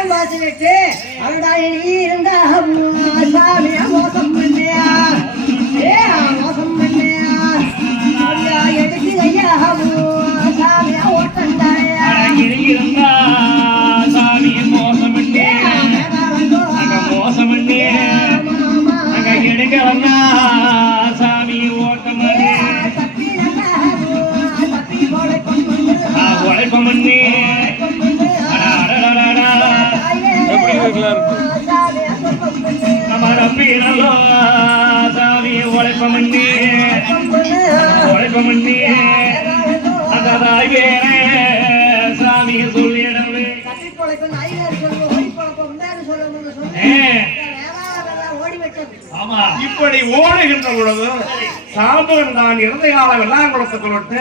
Time பார்த்துட்டு அவடா நீ இருந்தா சாமி மோசம் பண்ணே. நல்லோ சாமி உழைப்பம் பண்ணே உழைப்பம் பண்ணே தாய்வேனே சாமி விட்டது ஆமா. இப்படி ஓடுகின்ற பொழுது சாம்பவன் தான் இறந்த கால வெள்ளாங்குளத்துக்கு விட்டு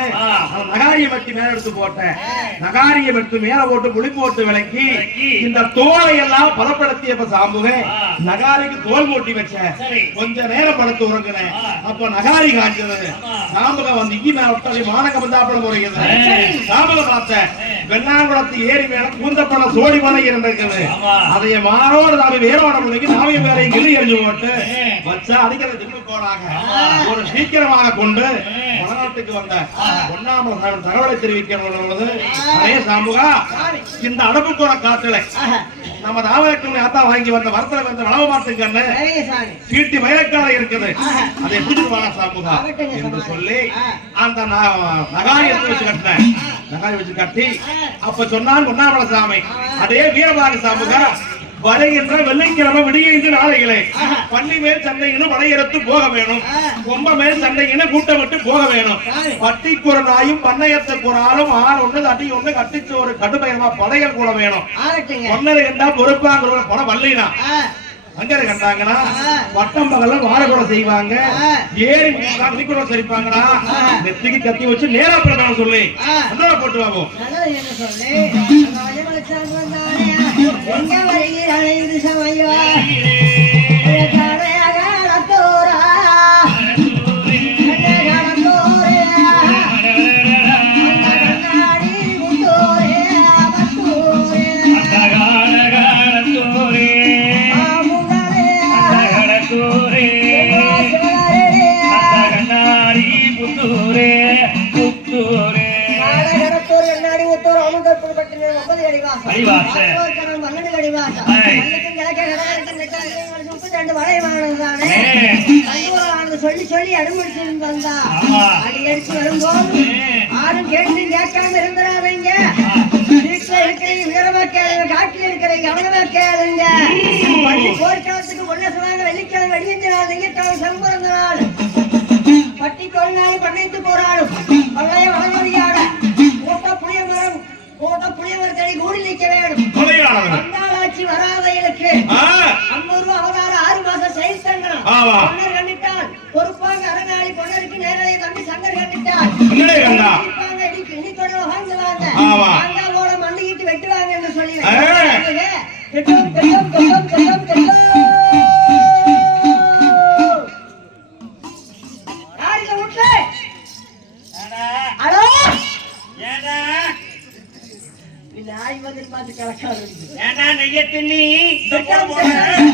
நகாரிய வெட்டி மேல எடுத்து போட்டேன் நகாரிய வெட்டு மேல போட்டு புளி போட்டு விளக்கி. இந்த தோலை எல்லாம் பதப்படுத்தியப்ப சாம்புவேன். நகாரிக்கு தோல் மூட்டி வச்சேன். கொஞ்ச நேரம் படுத்து உறங்குனேன். அப்ப நகாரி காய்ச்சது. சாம்பக வந்து இங்கி மேல ஒட்டடி மானக வந்தாப்புல முறைகிறது. சாம்பக பார்த்தேன் வெள்ளாங்குளத்து ஏரி மேல கூந்தப்பட சோடி மலை இருந்திருக்குது. அதைய மாறோடு நாம வேரோட முறைக்கு நாமிய வேறையும் கிளி எறிஞ்சு போட்டு. வச்சா அடிக்கிற திட்டு போறாங்க ஆமா. ஒரு சீக்கிரமாக கொண்டு. வடநாட்டுக்கு வந்த சாமி தகவலை தெரிவிக்கிறது அதே சாமுகா இந்த அடப்புக்குற காட்டுல நம்ம தாவரக்கு ஆத்தா வாங்கி வந்த வரத்துல வந்த வளவ மாட்டுக்கண்ணு சீட்டி வயக்கால இருக்குது. அதை வாங்க சாமுகா என்று. சொல்லி. அந்த நகாரி எடுத்து வச்சு கட்டினேன் நகாரி வச்சு கட்டி அப்ப சொன்னான் பொன்னாமல சாமி அதே வீரபாக சாமுகா வருகின்ற வெள்ளிக்கிழமை விடியைந்து நாளைகளே. பள்ளி மேல் வடையெடுத்து போக வேணும். கொம்ப மேல் சண்டையினும் கூட்டம் விட்டு போக வேணும். பட்டிக்கு ஒரு நாயும் பண்ணையத்துக்கு ஒரு ஆளும் ஆள் ஒண்ணு தட்டி ஒண்ணு கட்டிச்சு ஒரு கடுமையமா படையல் கூட வேணும். பொன்னரை கண்டா பொறுப்பாங்கிற படம் வல்லினா அங்க கண்டாங்கன்னா பட்டம் பகல்ல வாழைக்கூட செய்வாங்க. ஏறி மணிக்கூட சரிப்பாங்கடா. நெத்திக்கு கத்தி வச்சு நேரா பிரதானம் சொல்லி. போட்டு வாங்க எங்க வருகிறானே இது சமயம் சொல்லி சொல்லி அனுமதிச்சு வந்தா. அடி அடிச்சு வரும்போது. யாரும் கேட்டு கேட்காம இருந்துடாதீங்க. வீட்டுல இருக்கிறீங்க வீரமா கேளுங்க காட்டுல இருக்கிறீங்க கவனமா கேளுங்க. பள்ளி போர்க்காலத்துக்கு ஒன்ன சொன்னாங்க வெள்ளிக்கிழமை சம்பந்த நாள் பட்டி கொள்ளாய் பண்ணைத்து போராடும் பள்ளைய வளமொழியாட கூட்ட புளிய மரம் கூட்ட புளிய மரத்தடி கூடி நிற்க வேண்டும். வந்தாளாட்சி வராதைகளுக்கு ஐம்பது ரூபா அவதார ஆறு மாசம் செயல் தண்டனம் கண்டிட்டான் பொறுப்பாக அரங்காளி பொன்னருக்கு நேரலை தம்பி சங்கர் வெட்டுவாங்க என்று சொல்லி. கெட்டும், கெட்டும், கெட்டும், கெட்டும், கெட்டும். ஏடா, ஹலோ? ஏடா, இந்த நாய் வந்து பார்த்து கிடக்காது. ஏடா நெய்ய தின்னி, இந்த போட கெட்டும், போட.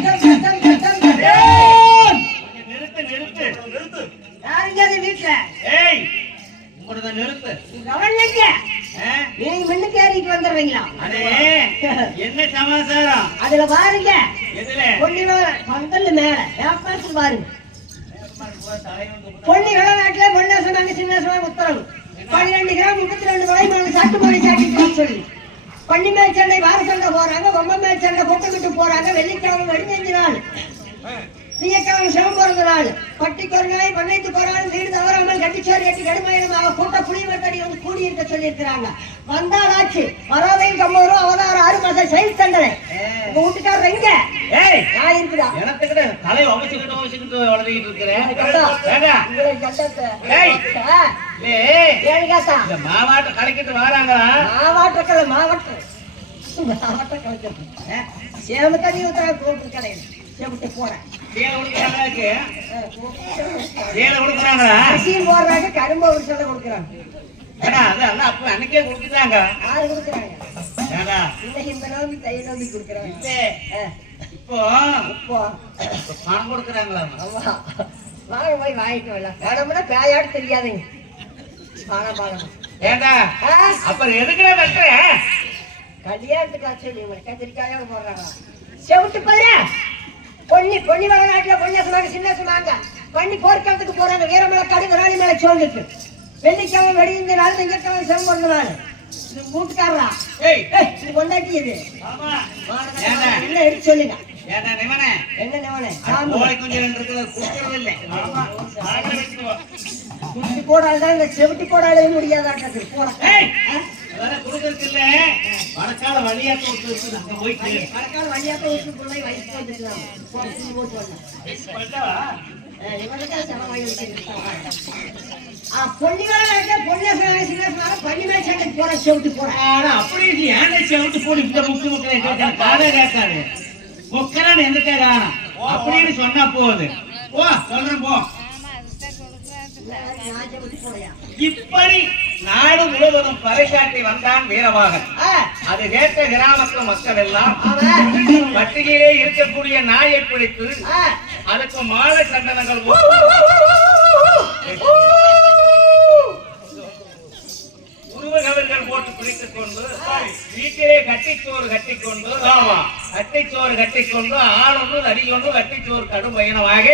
கெட்டும், கெட்டும், கெட்டும், கெட்டும். கொஞ்சம் நிறுத்து, நிறுத்து, நிறுத்து. யாருங்க அது வீட்டுல? ஏய், உங்களோட நிறுத்து. கவனிங்க. ஆ? நீங்க முன்னுக்கு ஏறிட்டு வந்துடுறீங்களா அடே, என்ன சமாச்சாரம் அதுல பாருங்க. பந்தல் மேல. வியாபாரத்தில் பாருங்க. பொன்னி விளையாட்டுல பொன்னாசம் அங்க சின்னாசம் உத்தரவு பன்னிரெண்டு கிராம் முப்பத்தி ரெண்டு சாட்டு மொழி சாட்டி சொல்லி. பன்னி மேல் சண்டை வார சண்டை போறாங்க பொம்மை மேல் சண்டை பொட்டுக்கிட்டு போறாங்க வெள்ளிக்கிழமை வெடிஞ்சஞ்சு நாள். திங்கக்கிழமை சிவம் பிறந்த நாள். பட்டிக்கு ஒரு நாய் பண்ணைத்து போறாலும் வீடு தவறாமல் கட்டிச்சோறு எட்டு கடுமையிடமாக கூட்ட புளிமத்தடி வந்து கூடியிருக்க சொல்லியிருக்கிறாங்க. வந்தால் ஆச்சு. வராதையும் கம்மூரும் அவதாரம் ஆறு மாசம் செயல் தண்டனை ஏய் நான் இருக்குதா எனக்கு கிட்ட தலை உமச்சுக்கிட்டு உமச்சுக்கிட்டு வளர்ந்துக்கிட்டு இருக்கிறேன். ஏடா. ஏய். ஏய், ஏழுகாத்தா. இந்த மாவாட்ட கலக்கிட்டு வராங்களா. மாவட்ட சேம தண்ணி ஊத்துறா, கூப்பிட்டு கடையில். செவிட்டு போறேன். கொடுக்குறாங்க கொடுக்குறாங்களா போடுறாங்க, கரும்பு ஒரு கொடுக்குறாங்க. ஏடா, அது அதான் அப்ப அன்னைக்கே கொடுக்குறாங்க யாரு கொடுக்குறாங்க? இந்த நோம்பி தைய நோம்பி கொடுக்குறேன். இல்லே, இப்போ? இப்போ. பணம் கொடுக்குறாங்களா? ஆமா. வாங்க போய் வாங்கிட்டு வரலாம். பணம்னா பேயாடு தெரியாதுங்க. பணம் பணம் ஏண்டா? அப்புறம் எதுக்குடா வெட்டுற கல்யாணத்துக்கு ஆச்சு இவங்க கத்திரிக்காயோட போடுறாங்க. செவிட்டு பாரு பொன்னி பொன்னி வளநாட்டுல பொன்னியசமாக சின்னசமாங்க பண்ணி போர்க்களத்துக்கு போறாங்க. வீரமலை கடுகு ராணி மேல சோழ்ந்துட்டு வெள்ளிக்கிழமை வெடிந்த நாள் திங்கக்கிழமை செம்பொண்ணு நாள். இது வீட்டுக்காரரா ஏய். இது கொண்டாட்டி இது. ஆமா. வாடகை ஏண்டா? இல்ல எடுத்து சொல்லுங்க. ஏண்டா நிமனே என்ன நவனே? கோழி குஞ்சு ரெண்டு இருக்குது குடுக்கறது இல்லை ஆமா. வாடகை வச்சுட்டு வா. குட்டி போடாது தான் இந்த செவிட்டு போடாலே முடியாதாட்டது போட ஏய். அதெல்லாம் கொடுக்கறது இல்ல. வடக்கால வழியாத்த விட்டு இருக்குது அங்க போய் வந்துக்கலாம். போட்டு போட்டு வரலாம் பண்ணவா? அப்படி இல்லை ஏன்டா செவிட்டு போடு இந்த முக்கு முக்கலை கேட்டா காதே கேட்காது முக்கலான்னு எந்த காரணம் அப்படின்னு சொன்னா போகுது போ சொல்றேன் போ இப்படி நாடு முழுவதும் பறைசாட்டி வந்தான் வீரவாகன். அது கேட்ட கிராமத்து மக்கள் எல்லாம் பட்டிகையிலே இருக்கக்கூடிய நாயை பிடித்து அதுக்கு மாலை கண்டனங்கள் உருவகவல்கள் போட்டு பிடித்துக் கொண்டு வீட்டிலே கட்டிச்சோறு கட்டிக்கொண்டு ஆமா. கட்டிச்சோறு கட்டிக்கொண்டு ஆளொன்று அடியொன்று கட்டிச்சோறு கடும் பயணமாக.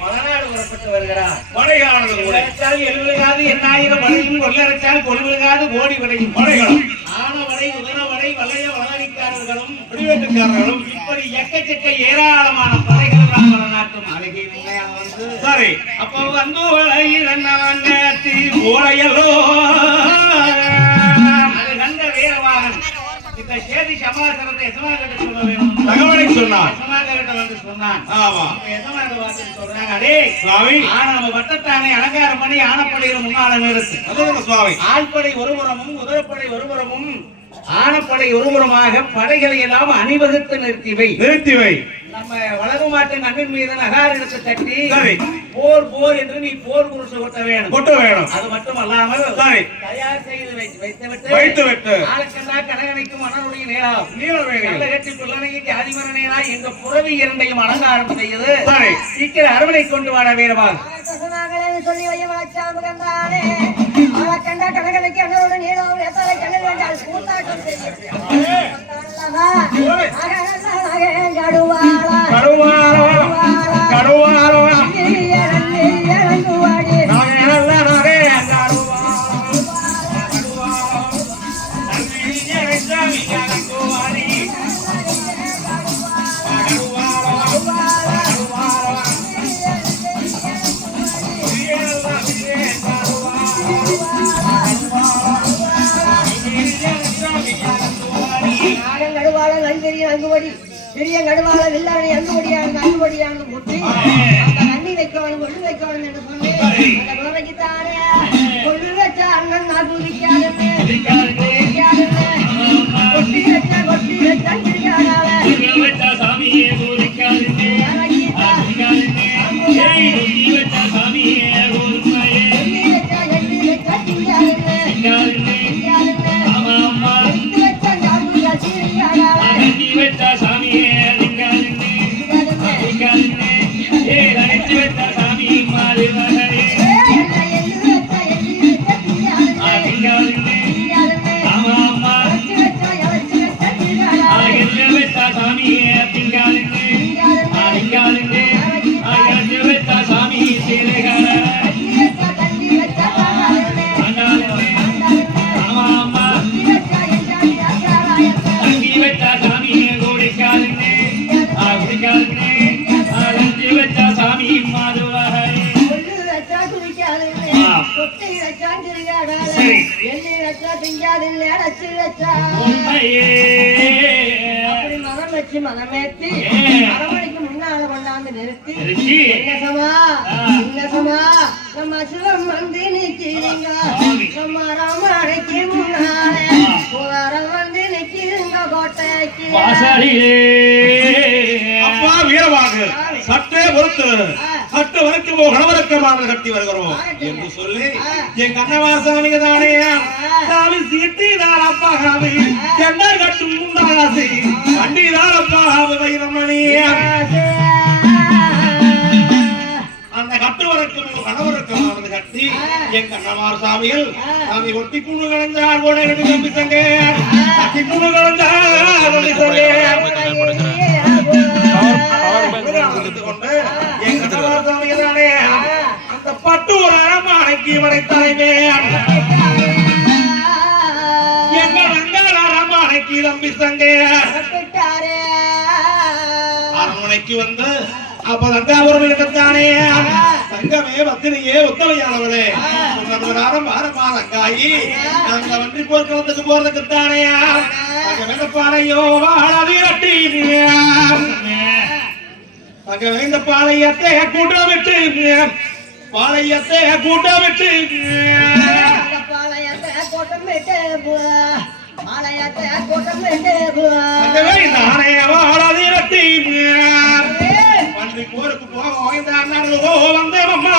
வளநாடு புறப்பட்டு வருகிறார். படையானது கூட. உலகத்தால் எழுவிழுகாது எண்ணாயிரம் வடையும் கொள்ளரச்சால் கொழுவிழுகாது கோடி வடையும் படைகளும் ஆனவடை உதரவடை வளைய வளரிக்காரர்களும் பிடிவேட்டுக்காரர்களும் எக்கச்சக்க ஏராளமான படைகள் நாம் வளநாட்டும் அழகே. உண்மையாக வந்து சரி அப்போ வந்து வளையிறந்தவங்கத்தி ஓலையல்லோ. அது கண்ட வீரவாகன். இந்த சேதி சமாச்சாரத்தை எசமாகிட்ட சொல்ல வேணும் தகவலை சொன்னார். எசமாகிட்ட வந்து சொன்னான். ஆமா. எசமாக வார்த்தை சொல்றாங்க அடே சுவாமி. ஆனா நம்ம வட்டத்தானே அலங்காரம் பண்ணி ஆனப்படையில் முன்னால நிறுத்து அதுங்க சுவாமி. ஆழ்படை ஒருபுறமும் குதிரைப்படை ஒருபுறமும் ஆனப்படை ஒருபுறமாக படைகளை எல்லாம் அணிவகுத்து நிறுத்திவை. நிறுத்தி வை நம்ம வளரும் மாட்டின் அண்ணின் மீது நகார் எடுத்து தட்டி. போர் போர் என்று நீ போர் குருசு கொட்ட வேணும். கொட்ட வேணும். அது மட்டும் அல்லாமல் சரி. தயார் செய்து வைத்து வைத்து விட்டு வைத்து விட்டு. ஆளுக்கெல்லாம் கனகனைக்கும் மன்னனுடைய நேரம் நீலவேணி நல்ல கட்டி பிள்ளனைக்கு அதிமரனேனா எங்க புறவி இரண்டையும் அலங்காரம் செய்து சரி. சீக்கிரம் அரவணை கொண்டு வாட வீரமாக சொல்லி வைய வச்சாமுகந்தானே கண்ட கனகலைக்கு அண்ணனோட நீளம் எத்தனை கண்ணில் கூத்தாட்டம் செய்யும் கடுவாரோ பெரிய நடுவாள வில்லாணி அங்குபடியான அங்குபடியான முட்டி மதம் வச்சு மதமேத்தி அரமணிக்கு முன்னால கொண்டாந்து நிறுத்தி. இன்னசமா இன்னசமா நம்ம சிவம் வந்து நிக்கிறீங்க நம்ம முன்னாலே. வந்து நிக்கிறீங்க கோட்டைக்கு. கணவரக்கமான கட்டி வருகிறோம் என்று சொல்லி என் கண்ணவாசாமிக்கு தானே? சாமி சீட்டி சாமி என்ன கட்டும் உண்டாசி வண்டிதாரப்பா வைரமணி. அந்த கட்டுவதற்கும் கணவருக்கும் அவனது கட்டி என் கண்ணமார் சாமிகள் சாமி ஒட்டி குழு கலந்தார் கூட கட்டி கலந்தார் நம்பி சங்கே. கொண்டு என் கண்ணமார் சாமிகள் தானே? கஷ்டப்பட்டு பட்டு ஒரு அரமானைக்கு மறைத்தாய்மே எங்க வந்தார் அரமானைக்கு தம்பி சங்கே அரண்மனைக்கு வந்து அப்ப தஞ்சாவூர் இடத்தானே தங்கமே பத்தினியே உத்தமையானவளே உன்னதாரம் வாரமாலங்காயி நாங்க வண்டி போர்க்களத்துக்கு போறதுக்குத்தானே அங்க வெள்ளப்பானையோ வாழாதீரட்டி அங்க வேந்த பாளையத்தை கூட்டமிட்டு பாளையத்தை கூட்டமிட்டு அங்க வேந்தானே வாழாதீரட்டி வண்டி போருக்கு போக வாய்ந்த அண்ணா வந்தே அம்மா.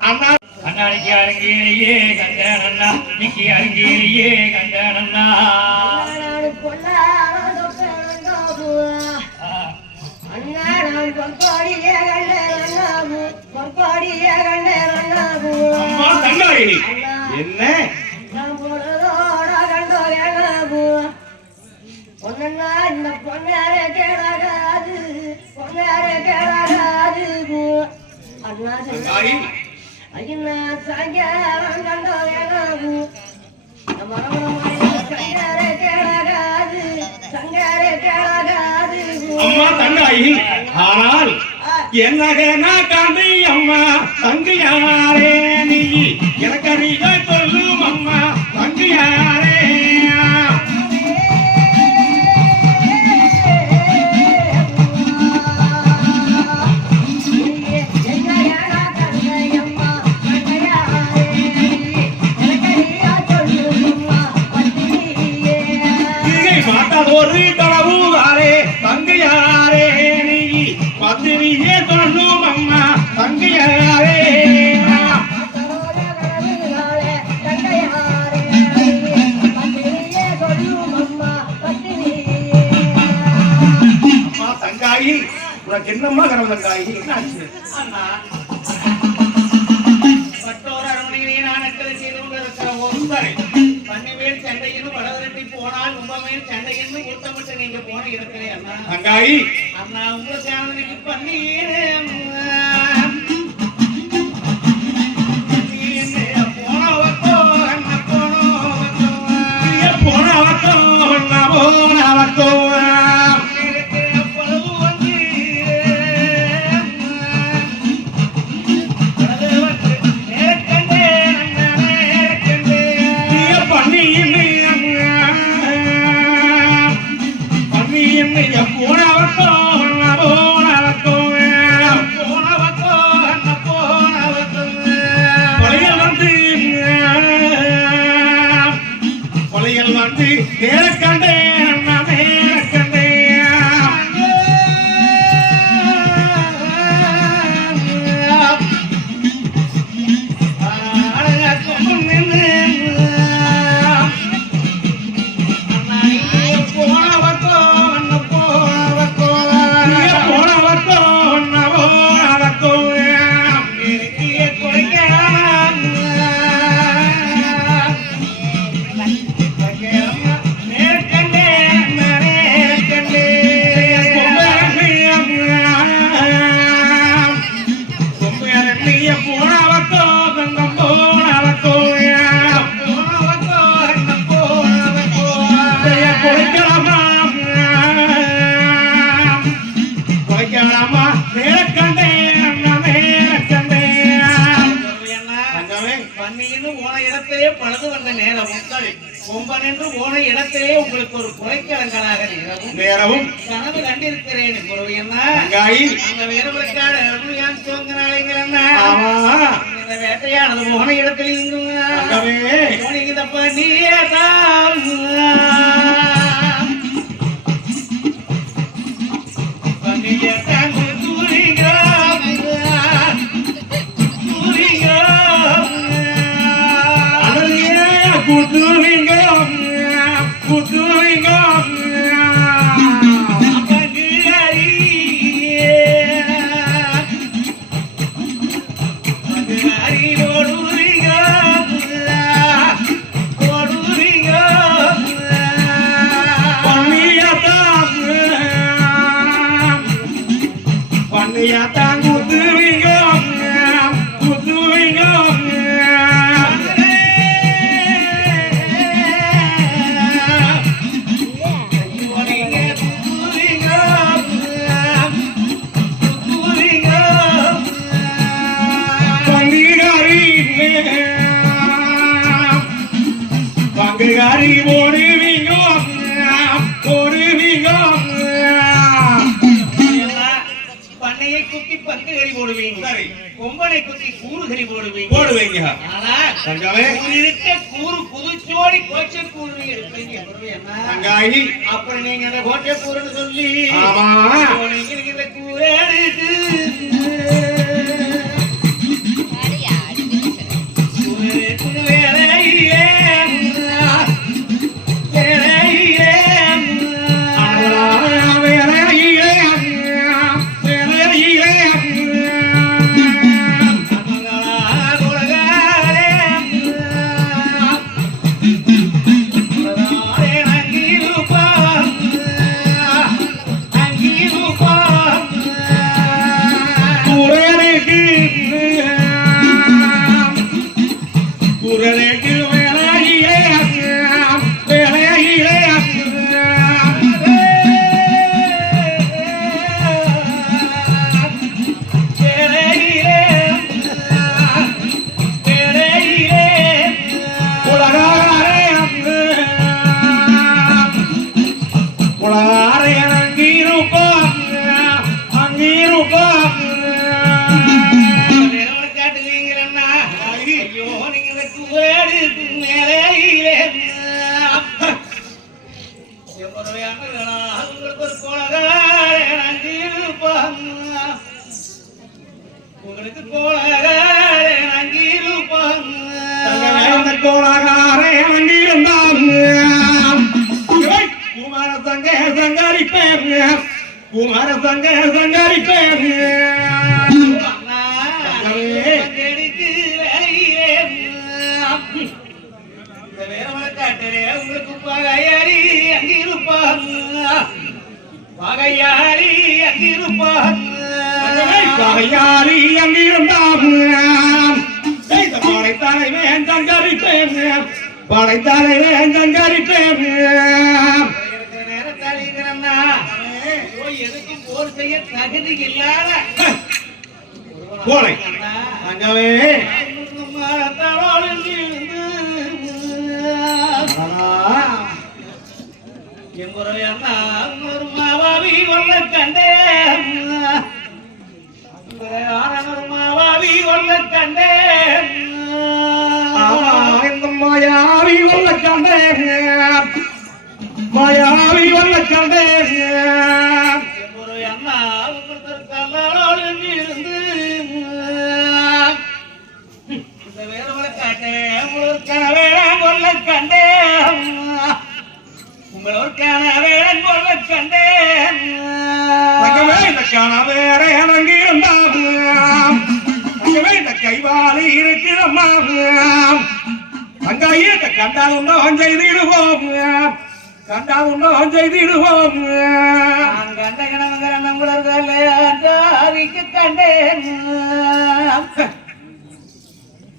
அண்ணா. அண்ணாடிக்கு அருங்கேயே கண்டன் அண்ணா நிக்கி அருங்கேயே கண்டன் அண்ணா அம்மா தங்காய் என்ன? பொன்னா இந்த பொன்னார கேளாகாது பொன்னார கேளாகாது அண்ணா தங்காய் ஐயனா சாயங்காலம் கண்டோ எனகு சங்கார கேளாகாது சங்கார கேளாகாது அம்மா தங்காய் ஆனால் என்னகன காந்தி அம்மா தங்கையாரே நீ. எனக்கு அறிய சொல்லும் அம்மா தங்கையாரே. இங்கே பார்த்ததொரு கனவுதாரே உனக்கு என்னம்மா கனவு தங்காயி என்னாச்சு அண்ணா பட்டோர் அரண்மனையிலே நான் எட்டரை செய்து கொண்டிருக்கிற சண்டையின்னு வடதிரட்டி போனால் உம்பமேல் சண்டையின்னு ஊட்டமிட்டு நீங்க போன இருக்கிறேன் அண்ணா. தங்காயி அண்ணா அவனுக்கு பன்னீரே போனவத்தோ அண்ணா போனவத்தோ போனவக்கோ ஆமா. இந்த வேட்டையானது போன இடத்தில் தங்கமே இந்த பண்ணியே தான் பண்ணியே தான் ગયા તાંગુ கூறுகறி போடுவீங்க. போடுவீங்க. தங்காவே இருக்க கூறு புதுச்சோடி கோச்சை கூறு என்ன தங்காயி. அப்புறம் நீங்க அந்த கோட்டை கூறுன்னு சொல்லி ஆமா. நீங்க இந்த கூறு பகையாளி அங்கிருந்தான் படைத்தாலைவேன் சங்கரிப்பேன் படைத்தாலைவேன் சங்கரிப்பேன் தகுதி இல்லாத. கோலை அங்கவே மாவாவி கொள்ள கண்டேன் மாவாவி கொள்ள இந்த மாயாவி வல்ல கண்டேன் மாயாவி வல்ல கண்டேன் கனவேடன் கொள்ள கண்டேன். இந்த இருந்தாம் தங்கமே இந்த கைவாலி இருக்கிறம்மா தங்காயே இந்த கண்டால் உண்டோம் செய்திடுவோம். கண்டால் உண்டோம் செய்திடுவோம். கண்ட கணவங்கிற நம்மளுக்கு கண்டேன்.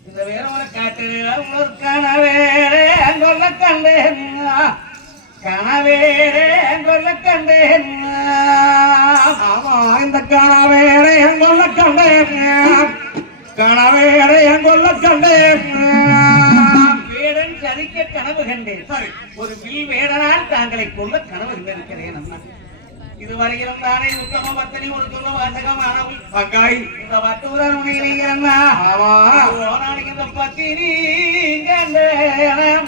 இந்த வேறுமலை காட்டு உங்களுக்கு கனவேடே கொள்ள கண்டேன். கனவேடே கொள்ள கண்டேன். ஆமா இந்த கணவேற எங்கொல்ல கண்டேன். கணவேற எங்கொல்ல கண்டேன். வேடன் சதிக்க கனவு கண்டேன். ஒரு வில் வேடனால் தாங்களை கொள்ள கனவு கண்டிருக்கிறேன் இதுவரையிலும் தானே உத்தம பத்தனி ஒரு சொல்ல வாசகமானவள் தங்காய் இந்த உணர்கிறீங்க அண்ணா ஆமா. நாளைக்கு இந்த பத்தினி கண்டேன்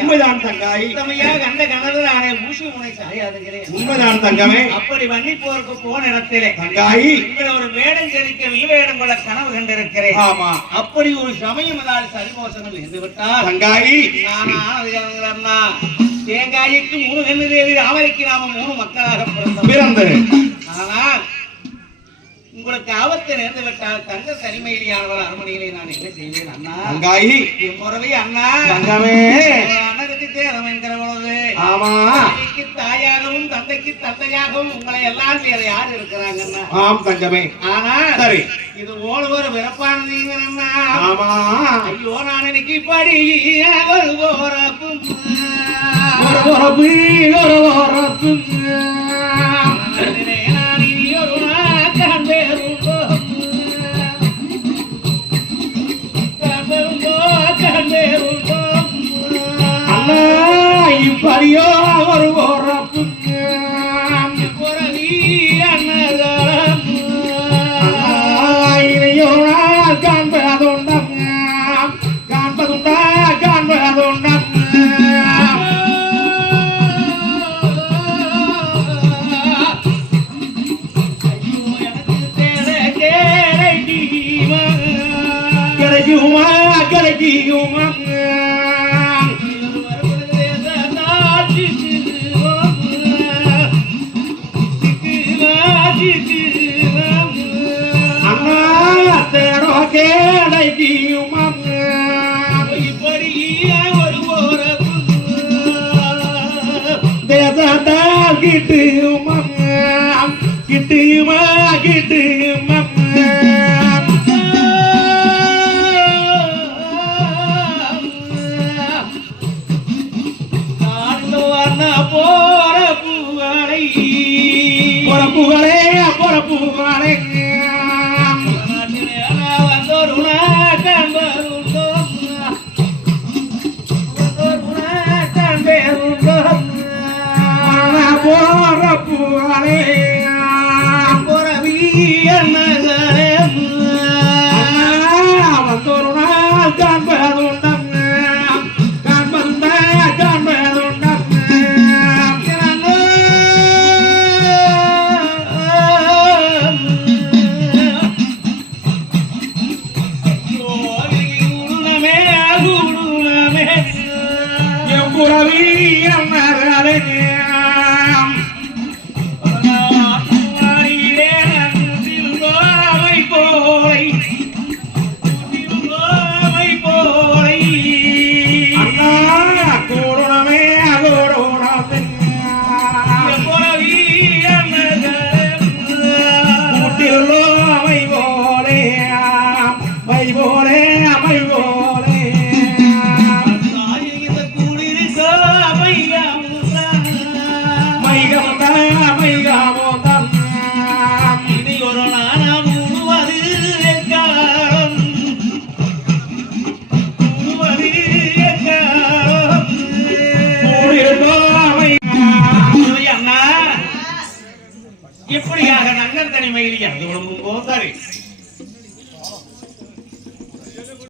உண்மைதான் தங்காய். உத்தமையாக அந்த கணவரானே மூசி முனை சாயாதுகிறேன் உண்மைதான் தங்கமே. அப்படி வன்னிப்போருக்கு போன இடத்திலே தங்காய். இங்கே ஒரு வேடம் கழிக்க வில்வேடம் கொள்ள கனவு கண்டிருக்கிறேன். ஆமா. அப்படி ஒரு சமயம் ஏதாவது சரிமோசனம் இருந்து விட்டால் தங்காய். நானா அதுகளா தேங்காய்க்கு மூணு கண்ணு தேவி ராமருக்கு நாம மூணு மக்களாக பிறந்தோம். பிறந்து ஆனால் உங்களுக்கு ஆபத்து நேர்ந்து விட்டால் தங்க தனிமையிலானவர் அரண்மனையிலே நான் என்ன செய்வேன் அண்ணா? தங்காய் என் முறவை அண்ணா. தங்கமே. அண்ணனுக்கு தேரம் என்கிற பொழுது ஆமா. தாய்க்கு தாயாகவும் தந்தைக்கு தந்தையாகவும் உங்களை எல்லாம் வேற யார் இருக்கிறாங்கன்னா ஆம் தங்கமே. ஆனா சரி. இது ஓடுவோர் பிறப்பானதுங்கன்னா ஆமா. ஐயோ நான் இன்னைக்கு படி ஒரு போறப்பும் ஒரு உறவு, ஒரு உறவு. இப்படியோ ஒரு உறப்பு. அண்ணா, இனியோ நாள் காண்பதுண்டம். காண்பதுண்டா, காண்பதுண்டம். கிடைக்குமா கிடைக்குமா தேடோ தேசத்தா கிட்டுமா கிட்டுமா கிட்டுமா Yeah.